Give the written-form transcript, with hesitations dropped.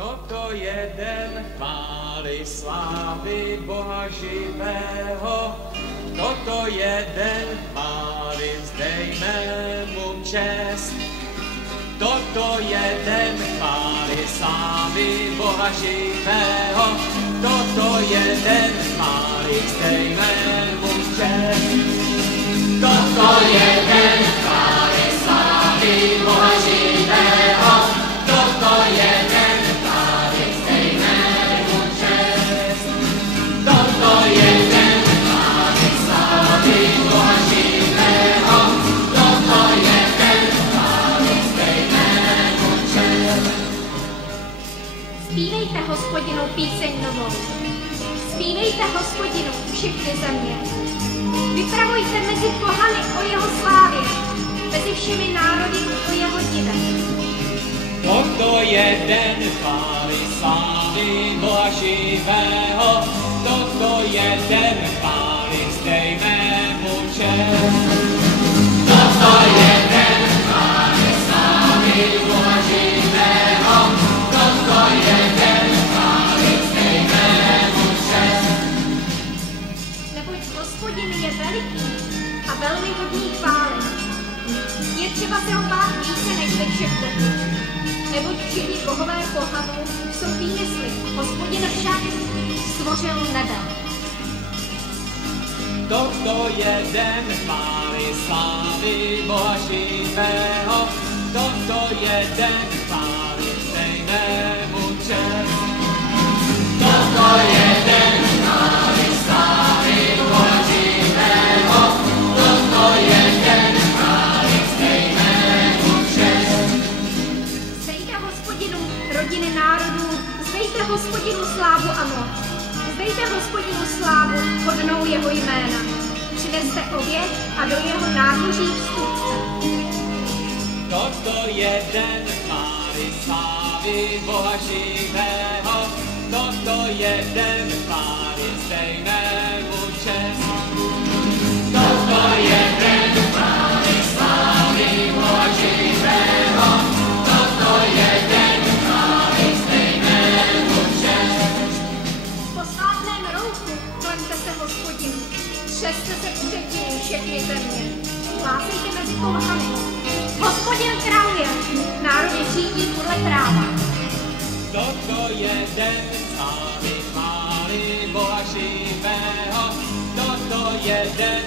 Toto je den chvály, slávy Boha živého. Toto je den chvály, vzdejme mu čest. Toto je den chvály, slávy Boha živého. Toto je den chvály, vzdejme mu čest. Toto je den chvály, slávy Boha živého. Toto je den chvály, vzdejme mu čest. Toto je den chvály, slávy Boha živého. Toto je den chvály, vzdejme mu čest. Zpívejte Hospodinu píseň novou. Zpívejte Hospodinu všechny země. Vypravujte mezi pohany o jeho slávě, mezi všemi národy o jeho divech. Toto je den chvály, slávy Boha živého. Toto je den chvály, vzdejme mu čest. Toto je den chvály, slávy Boha živého. Toto je den chvály, vzdejme mu čest. Neboť Hospodin je veliký a velmi hodný chvály. Je třeba se ho bát více než ve všech bohů. Neboť všichni bohové pohanů jsou výmysly, Hospodin však stvořil nebe. Toto je den chvály, slávy Boha živého. Toto je den chvály, vzdejme mu čest. Toto je den chvály, slávy Boha živého. Toto je den chvály, vzdejme mu čest. Zdejte Hospodinu rodiny národů, zdejte Hospodinu slávu a moc. Zdejte Hospodinu slávu hodnou jeho jména. Přineste oběť a do jeho nádvoří vstupte. Toto je den chvály, slávy Boha živého. Toto je den chvály, vzdejme mu čest. Toto je den chvály, slávy Boha živého. Toto je den chvály, vzdejme mu čest. V posvátném rouchu klaňte se Hospodinu. Třeste se před ním všechny země. Hlásejte mezi pohany. Hospodin králuje, národy řídí podle práva. Toto je den chvály, chvály Boha živého. Toto je den